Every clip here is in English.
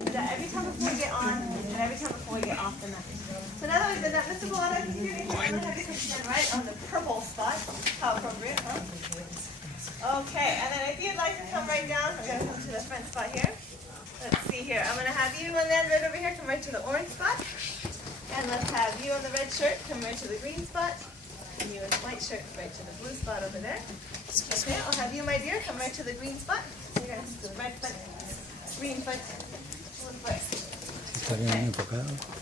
Every time before we get on, and every time before we get off the mat. So now that we've done that, Mr. Bolano, can you do anything? I'm going to have you come stand right on the purple spot. How appropriate, huh? Okay, and then if you'd like to come right down, we're going to come to the front spot here. Let's see here. I'm going to have you and then right over here come right to the orange spot. And let's have you in the red shirt come right to the green spot. And you in the white shirt come right to the blue spot over there. Okay, I'll have you, my dear, come right to the green spot. So you're going to do the red foot, green foot, blue foot. Okay.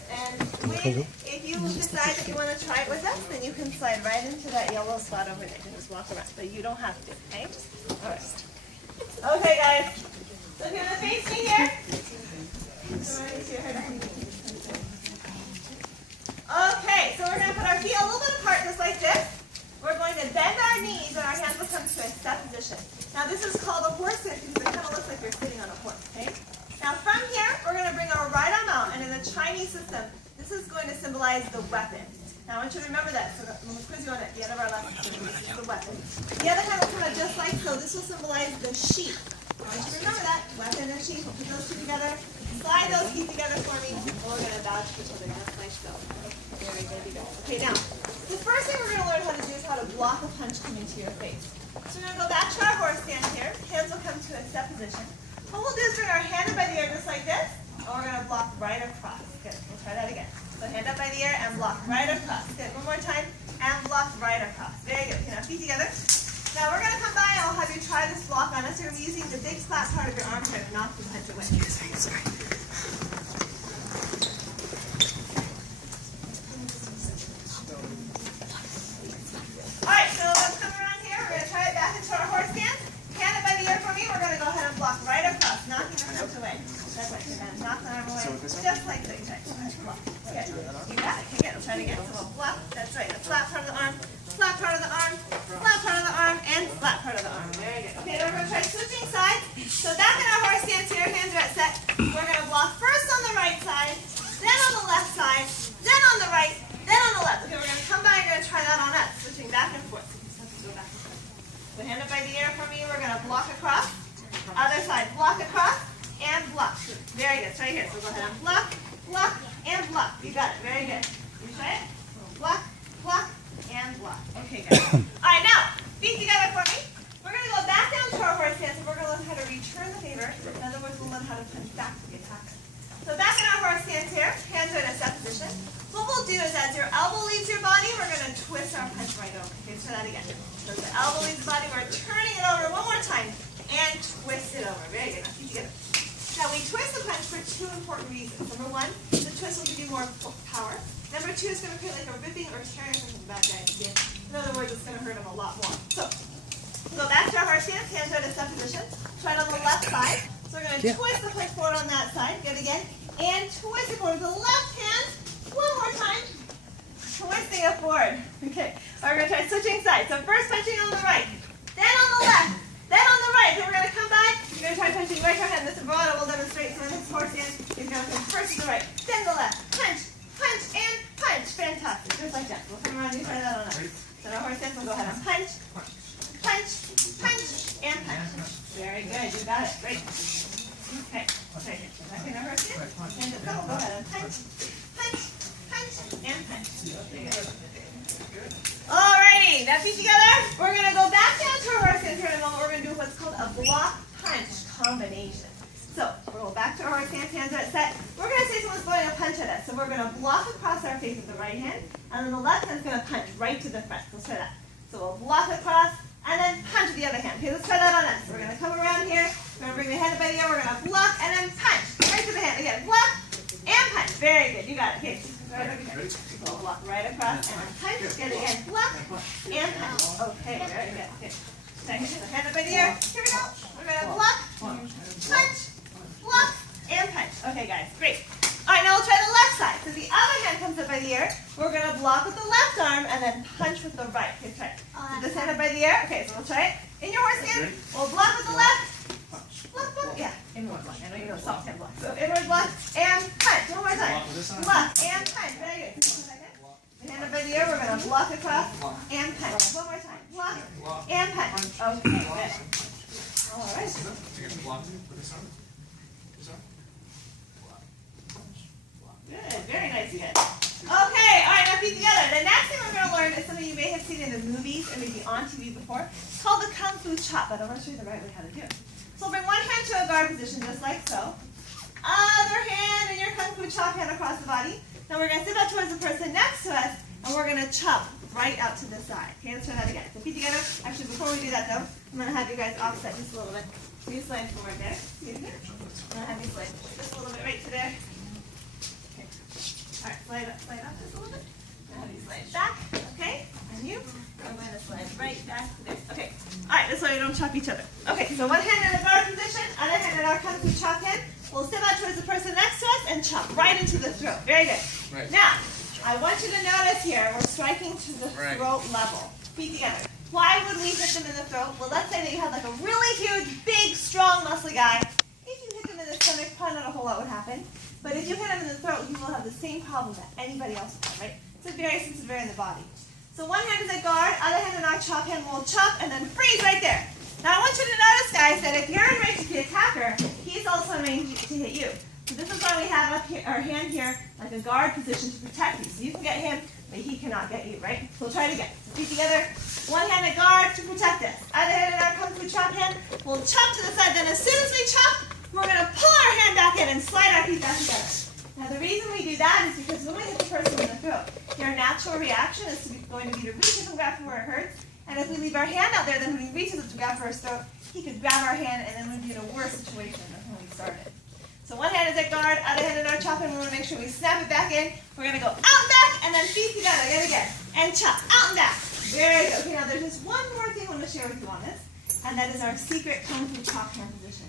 And if you decide that you want to try it with us, then you can slide right into that yellow spot over there. You can just walk around, but you don't have to, okay? All right. Okay, guys. So if you want to face me here. Okay, so we're going to put our feet a little bit apart just like this. We're going to bend our knees and our hands will come to a step position. Now this is called a horse sit because it kind of looks like you're sitting on a horse, okay? Now from here, we're going to bring our right arm out, and in the Chinese system, this is going to symbolize the weapon. Now I want you to remember that. So when we quiz you on it, the end of our lesson, this is the weapon. The other hand will come out just like so. This will symbolize the sheath. I want you to remember that. Weapon and sheath. We'll put those two together. Slide those feet together for me. And we're going to bow to each other just like so. Very good to go. Okay, now, the first thing we're going to learn how to do is how to block a punch coming to your face. So we're going to go back to our horse stand here. Hands will come to a step position. What we'll do is bring our hand up by the ear just like this, and we're going to block right across. Good. We'll try that again. So hand up by the ear and block right across. Good. One more time. And block right across. Very good. Okay, now feet together. Now we're going to come by and I'll have you try this block on us. You're going to be using the big flat part of your arm to knock the punch away. Sorry. Alright, so let's come around here. We're going to try it back into our horse stance. Hand it by the ear for me. We're going to go ahead and block right across, knocking the punch away. That's right. You're going to knock the arm away. Just like this. Okay. You got it. Okay, good. We'll try it again. So we'll block. That's right. The flat part of the arm, flat part of the arm, flat part of the arm, and flat part of the arm. Very good. Okay, now we're going to try switching sides. So back in our horse stance here, hands are at set. We're going to block first on the right side, then on the left side, then on the right, then on the left. Okay, we're going to come by and we're going to try that on us, switching back and forth. Go back and forth. So hand up by the ear for me. We're going to block across. Other side, block across and block. Very good. It's right here. So go ahead and block, block, and block. You got it. Very good. You try it. Block, block, and block. Okay, guys. All right, now feet together for me. We're going to go back down to our horse stance, and we're going to learn how to return the favor. In other words, we'll learn how to punch back to the attacker. So back in our horse stance here, hands are in a step position. What we'll do is as your elbow leaves your body, we're going to twist our punch right over. Okay, let's try that again. So as the elbow leaves the body, we're turning it over one more time and twist it over. Very good. Now feet together. Now we twist the punch for two important reasons. Number one, the twist will give you more power. Number two, it's going to feel like a ripping or tearing from the bad guy's skin. In other words, it's going to hurt him a lot more. So go back to our horse stance, hands are in a step position. Try it on the left side. So we're going to twist the punch forward on that side. Good again. And twist it forward with the left hand. One more time. Twisting it forward. Okay. All right, we're going to try switching sides. So first punching on the right, then on the left, then on the right. Then we're going to come back. You're going to try punching right to our hand. Mr. Bravado will demonstrate. So in this horse stance, he's going to come first to the right, then the left. Punch, punch, and punch. Fantastic. Just like that. We'll come around and try that on us. So in our horse stance, we'll go ahead and punch, punch, punch, and punch. Very good. You got it. Great. Okay. Okay. Back in our horse stance. Hands up. We'll go ahead and punch, punch, punch, and punch. Alrighty. Now feet together. We're going to go back down to our horse stance here in a moment. We're going to do what's called a block punch combination. So we'll go back to our horse stance. Hands are at set. We're going to say someone's going to punch at us. So we're going to block across our face with the right hand. And then the left hand's going to punch right to the front. Let's try that. So we'll block across and then punch with the other hand. Okay, let's try that on us. We're going to come around here. We're going to bring the hand up by the ear. We're going to block and then punch right to the hand. Again, block and punch. Very good. You got it. Okay. Okay. So we'll block right across and then punch. Good again. Block and punch. Okay. Very good. Okay. Second. So hand up by the ear. Here we go. We're going to block, punch, block, and punch. Okay, guys. Great. All right, now we'll try the left side. So the other hand comes up by the ear. We're going to block with the left arm and then punch with the right. Okay, try it. So this hand up by the ear. Okay, so we'll try it. In your horse stance, we'll block with the left. Block, block. Yeah, inward block. I know you know soft hand block. So inward block and punch. One more time. Block and punch. Very good. The hand up by the ear, we're going to block across and punch. One more time. Block and punch. Okay, good. All right. seen in the movies or maybe on TV before. It's called the Kung Fu chop, but I'm going to show you the right way how to do it. So we'll bring one hand to a guard position just like so. Other hand in your Kung Fu chop hand across the body. Now we're going to sit up towards the person next to us, and we're going to chop right out to the side. Okay, let's try that again. So feet together. Actually, before we do that though, I'm going to have you guys offset just a little bit. So you slide forward there. See it here? I'm going to have you slide just a little bit right to there. Okay. All right, slide up just a little bit. Now have you slide back. Okay, and you. I'm going to slide right back to there. Okay. All right, this way we don't chop each other. Okay, so one hand in the guard position, other hand in our Kung Fu chop hand. We'll step out towards the person next to us and chop right into the throat. Very good. Right. Now, I want you to notice here, we're striking to the throat level. Feet together. Why would we hit them in the throat? Well, let's say that you have like a really huge, big, strong, muscly guy. If you hit them in the stomach, probably not a whole lot would happen. But if you hit them in the throat, you will have the same problem that anybody else would have, right? It's a very sensitive area in the body. So one hand is a guard, other hand in our chop hand, we'll chop and then freeze right there. Now I want you to notice, guys, that if you're in range of the attacker, he's also in range to hit you. So this is why we have up here, our hand here like a guard position to protect you. So you can get him, but he cannot get you, right? So we'll try it again. So feet together, one hand at guard to protect us. Other hand in our Kung Fu chop hand, we'll chop to the side. Then as soon as we chop, we're going to pull our hand back in and slide our feet back together. Now the reason we do that is because when we hit the person in the throat, your natural reaction is going to be to reach and grab for where it hurts. And if we leave our hand out there, then when he reaches to grab for his throat, he could grab our hand and then we'd be in a worse situation than when we started. So one hand is at guard, other hand in our chop, and we want to make sure we snap it back in. We're going to go out and back and then feet together yet again. And chop, out and back. Very good. Okay, now there's just one more thing I want to share with you on this, and that is our secret Kung Fu chop hand position.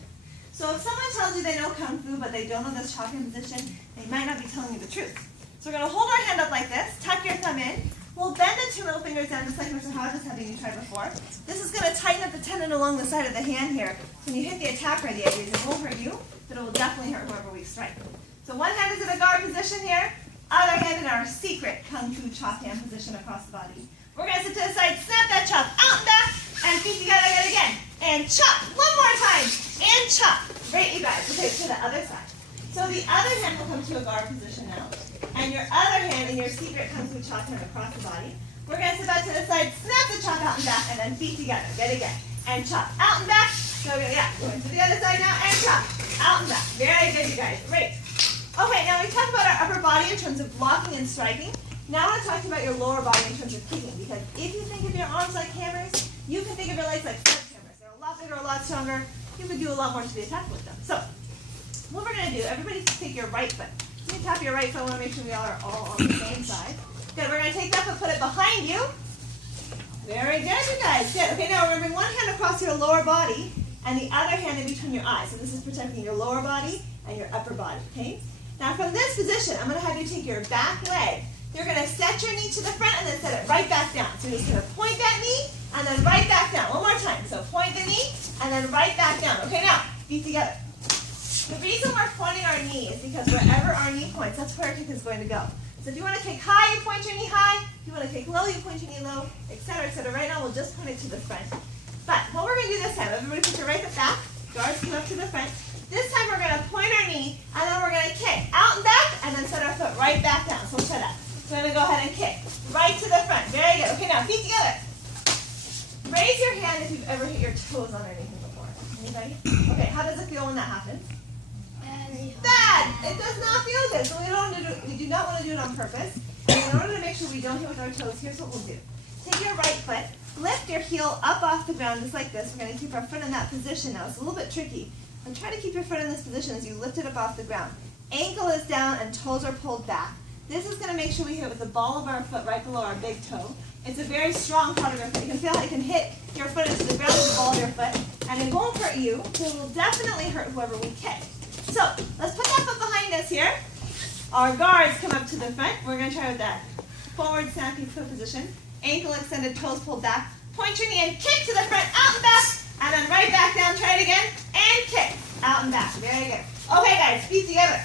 So if someone tells you they know Kung Fu, but they don't know this chop hand position, they might not be telling you the truth. So we're going to hold our hand up like this, tuck your thumb in. We'll bend the two middle fingers down just like Mr. Hodge was having you try before. This is going to tighten up the tendon along the side of the hand here. So when you hit the attacker, the idea is it won't hurt you, but it will definitely hurt whoever we strike. So one hand is in a guard position here, other hand in our secret Kung Fu chop hand position across the body. We're going to sit to the side, snap that chop out and back, and feet together yet again. And chop, one more time, and chop. Great, you guys. Okay, to the other side. So the other hand will come to a guard position now. And your other hand in your secret Kung Fu chop hand across the body. We're going to step out to the side, snap the chop out and back, and then feet together. Yet again. And chop out and back. So going to the other side now, and chop out and back. Very good, you guys. Great. Okay, now we talked about our upper body in terms of blocking and striking. Now I want to talk to you about your lower body in terms of kicking. Because if you think of your arms like hammers, you can think of your legs like sledgehammers. They're a lot bigger, a lot stronger. You can do a lot more to the attack with them. So what we're going to do, everybody take your right foot. You can tap your right foot. I want to make sure we all are all on the same side. Good, we're going to take that foot, put it behind you. Very good, you guys. Good. Okay, now we're going to bring one hand across your lower body and the other hand in between your eyes. So this is protecting your lower body and your upper body, okay? Now from this position, I'm going to have you take your back leg. You're going to set your knee to the front and then set it right back down. So you're just going to point that knee and then right back down. One more time. So point the knee and then right back down. Okay, now, feet together. The reason we're pointing our knee is because wherever our knee points, that's where our kick is going to go. So if you want to kick high, you point your knee high. If you want to kick low, you point your knee low, etc., etc. Right now, we'll just point it to the front. But what we're going to do this time, everybody put your right foot back. Guards come up to the front. This time, we're going to point our knee, and then we're going to kick out and back, and then set our foot right back down. So let's try that. So we're going to go ahead and kick right to the front. Very good. Okay, now feet together. Raise your hand if you've ever hit your toes on anything before. Anybody? Okay, how does it feel when that happens? Bad! It does not feel good. So we do not want to do it on purpose. And in order to make sure we don't hit with our toes, here's what we'll do. Take your right foot, lift your heel up off the ground just like this. We're going to keep our foot in that position now. It's a little bit tricky. And try to keep your foot in this position as you lift it up off the ground. Ankle is down and toes are pulled back. This is going to make sure we hit with the ball of our foot right below our big toe. It's a very strong part of your foot. You can feel how it can hit your foot into the ground with the ball of your foot. And it won't hurt you, but it will definitely hurt whoever we kick. So let's put that foot behind us here. Our guards come up to the front. We're going to try with that forward snappy foot position. Ankle extended, toes pulled back. Point your knee and kick to the front, out and back. And then right back down, try it again. And kick, out and back. Very good. Okay guys, feet together.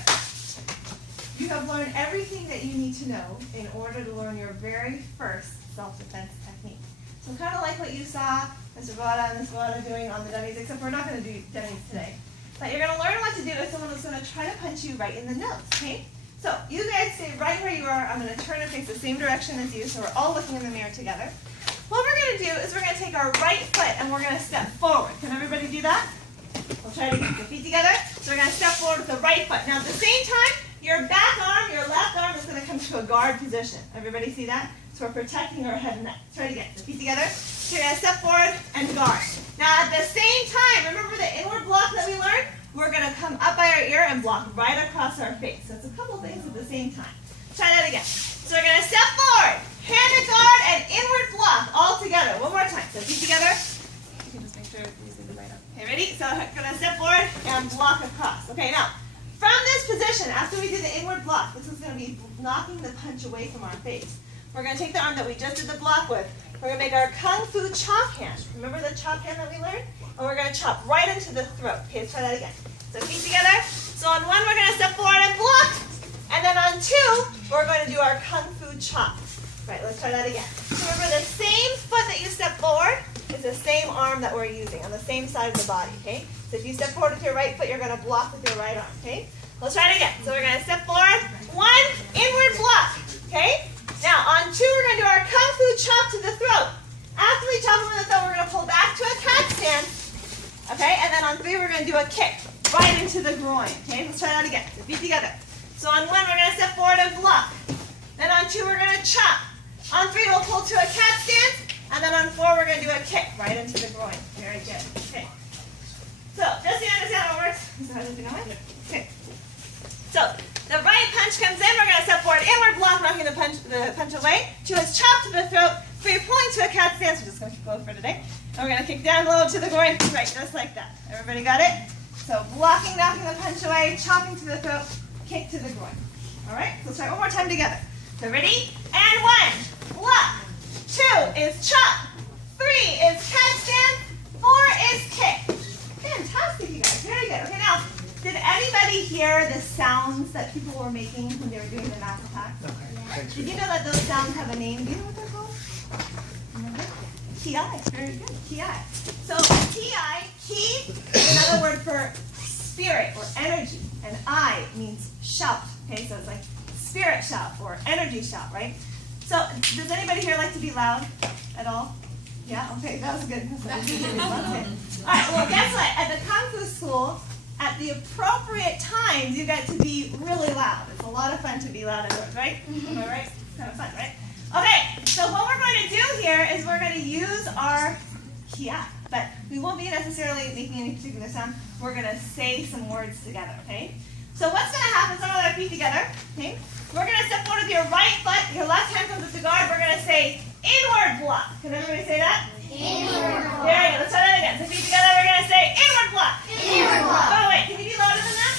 You have learned everything that you need to know in order to learn your very first self-defense technique. So kind of like what you saw Mr. Vada and Ms. Vada doing on the dummies, except we're not going to do dummies today. But you're going to learn what to do if someone is going to try to punch you right in the nose, okay? So you guys stay right where you are. I'm going to turn and face the same direction as you, so we're all looking in the mirror together. what we're going to do is we're going to take our right foot and we're going to step forward. Can everybody do that? We'll try to get the feet together. So we're going to step forward with the right foot. Now at the same time, your back arm, your left arm is going to come to a guard position. Everybody see that? So we're protecting our head and neck. Try to get the feet together. So you're going to step forward and guard. Now at the same time, remember the inward block that we learned? We're going to come up by our ear and block right across our face. So it's a couple things at the same time. Try that again. So we're going to step forward, hand to guard, and inward block all together. One more time. So feet together. You can just make sure you're using the right arm. Okay, ready? So we're going to step forward and block across. Okay, now, from this position, after we do the inward block, this is going to be knocking the punch away from our face. We're going to take the arm that we just did the block with. We're going to make our Kung Fu chop hand. Remember the chop hand that we learned? And we're going to chop right into the throat. Okay, let's try that again. So feet together. So on one, we're going to step forward and block. And then on two, we're going to do our Kung Fu chop. Right, let's try that again. So remember, the same foot that you step forward is the same arm that we're using on the same side of the body, okay? So if you step forward with your right foot, you're going to block with your right arm, okay? Let's try it again. So we're going to step forward. One, inward block, okay? Now, on two, we're going to do our Kung Fu chop to the throat. After we chop them in the throat, we're going to pull back to a cat stand, okay? And then on three, we're going to do a kick right into the groin, okay? Let's try that again. So feet together. So on one, we're going to step forward and block. Then on two, we're going to chop. On three, we'll pull to a cat stance. And then on four, we're going to do a kick right into the groin. Very good. Okay. So, just so you understand how it works. Is that everything going? Okay. So, the right punch comes in. We're going to step forward, inward block, knocking the punch away. Two is chop to the throat. Three, pulling to a cat stance. We're just going to keep going for today. And we're going to kick down low to the groin. Right, just like that. Everybody got it? So, blocking, knocking the punch away, chopping to the throat, kick to the groin. All right? So, let's try it one more time together. So, ready? And one, block. Two is chop. Three is cat stance. Four is kick. Fantastic, you guys. Very good. Okay, now, did anybody hear the sounds that people were making when they were doing the math attacks? Okay. Did you know that those sounds have a name? Do you know what they're called? Remember? Ki. Very good. Ki. So ki, ki is another word for spirit or energy, and I means shout. Okay, so it's like spirit shout or energy shout, right? So does anybody here like to be loud at all? Yeah? Okay, that was good. Okay. All right, well, guess what? At the Kung Fu school, at the appropriate times, you get to be really loud. It's a lot of fun to be loud indoors, right? Am I right? It's kind of fun, right? Okay, so what we're going to do here is we're going to use our kia, but we won't be necessarily making any particular sound. We're going to say some words together, okay? So what's going to happen, some of our feet together, okay? We're going to step forward with your right foot, your left hand comes up to guard, we're going to say inward block. Can everybody say that? Inward block. There you go, let's try that again. So feet together, we're going to say inward block. Inward block. Oh wait, can you be louder than that?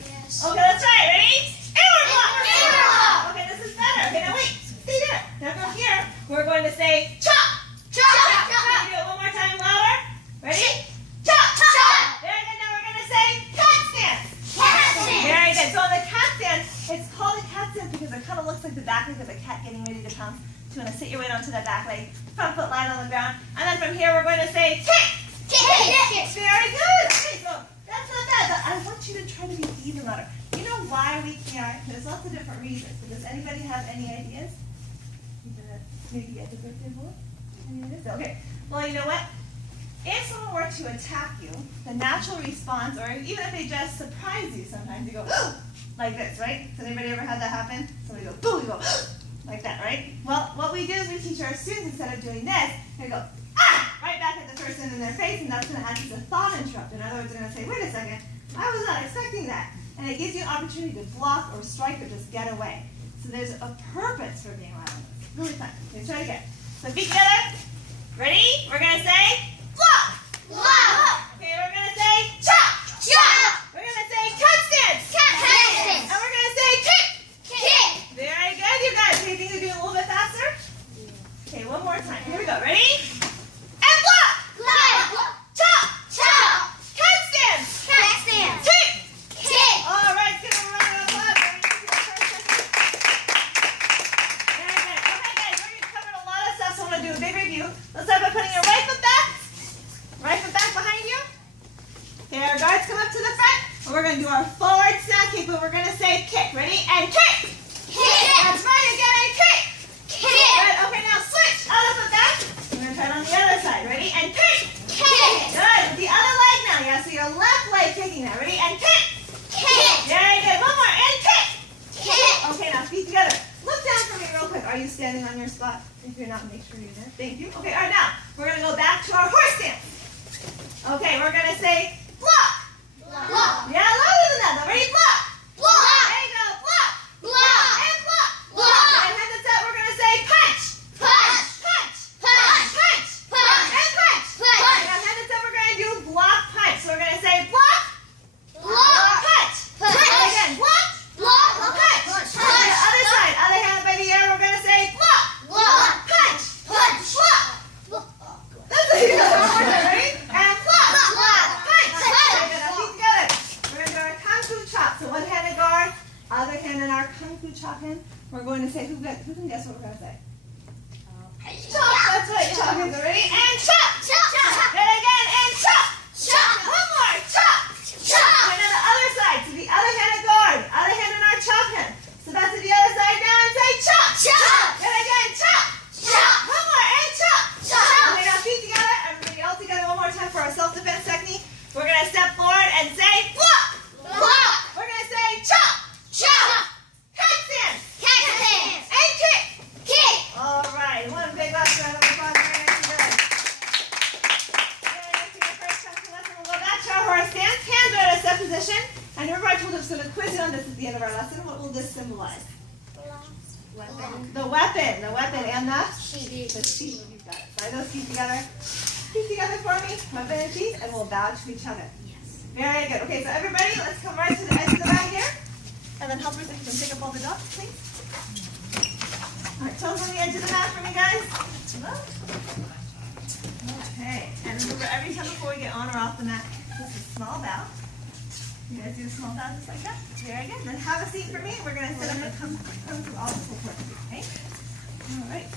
Yes. Okay, let's try it. Ready? Inward block. Inward block. Okay, this is better. Okay, now wait, stay there. Now from here, we're going to say chop. Chop. Chop. Can you do it one more time louder? Ready? Chop. Chop. Very good, now we're going to say cat stance. Cat stance. Very good. So on the cat stance, it's called a cat stance because it kind of looks like the back leg of a cat getting ready to pounce. So you're going to sit your weight onto that back leg, front foot light on the ground, and then from here we're going to say kick. Kick. Very good. Okay, so that's not bad. But I want you to try to be even louder. You know why we can't? There's lots of different reasons. But does anybody have any ideas? Maybe at the birthday boy? Any ideas? Okay. Well, you know what? If someone were to attack you, the natural response, or even if they just surprise you sometimes, you go, like this, right? Has anybody ever had that happen? Somebody goes, boom, you go, like that, right? Well, what we do is we teach our students, instead of doing this, they go, right back at the person in their face, and that's going to act as a thought interrupt. In other words, they're going to say, wait a second, I was not expecting that. And it gives you an opportunity to block or strike or just get away. So there's a purpose for being loud. It's really fun. Let's try it again. So feet together. Ready? We're going to say, block. Block. Okay, we're going to say, chop. Chop. We're going to say, cat stance. Cat stance. And we're going to say, kick. Kick. Very good, you guys. Do you think we do a little bit faster? Okay, one more time. Here we go. Ready? And block. Block. Chop. Chop. Cat stance. Cat stance. Kick. Kick. All right, give them a round of applause. Very good. Okay, guys, we've covered a lot of stuff, so I'm going to do a big review. Let's start by putting your right foot back. Right foot back behind. are you standing on your spot? If you're not, make sure you're there. Thank you. Okay, all right, now, we're going to go back to our horse stance. Okay, we're going to say block. Block. Yeah, louder than that. Now, ready? Block. Block. There you go. Block. Block. And block. Block. And hand it up. We're going to say punch. Punch. Punch. Punch. Punch. Punch. And punch. Punch. Now, hand it up. We're going to do block punch. So we're going to say block. Block. Punch. Punch. And again, block. Block. Punch. Punch. And the other side. Other hand by the air. We're going to say block. Block. Punch. Punch. Block. That's it. You got one more time. Ready? And block. Block. Punch. Okay, now feet together. We're going to do our kung fu chop. So one-handed guard, other hand in our kung fu chop hand. We're going to say, who can guess what we're going to say? Chop. That's right. Chop hands. Ready? And chop. Chop. And again. And chop. Chop. One more. Chop. Chop. And on the other side. To the other hand of guard. Other hand in our chop hand. So that's to the other side now and say chop. Chop. And again. Chop. Chop. One more. And chop. Chop. Okay, now feet together. Everybody all together one more time for our self-defense technique. We're going to step forward and say block. Block. We're going to say chop. Chop. Handstand. Handstand. And kick. Kick. All right. One big round of applause. Very nice and good. Very nice to your first chunk of lesson. We'll go back to our horse stance. Hands are at a set position. And remember I told us to quiz it on this at the end of our lesson. What will this symbolize? Weapon. The weapon. The weapon and the sheath. The sheath. You've got it. Slide those feet together. Feet together for me. Weapon and sheath. And we'll bow to each other. Yes. Very good. Okay, so everybody, let's come right to the edge of the mat here. And then helpers, if you can pick up all the dots, please. All right, toes on the edge of the mat for me, guys. Okay. And remember, every time before we get on or off the mat, just a small bow. You guys do a small bow just like that. Very good. Then have a seat for me. We're going to sit up and come through all the support. Okay? All right.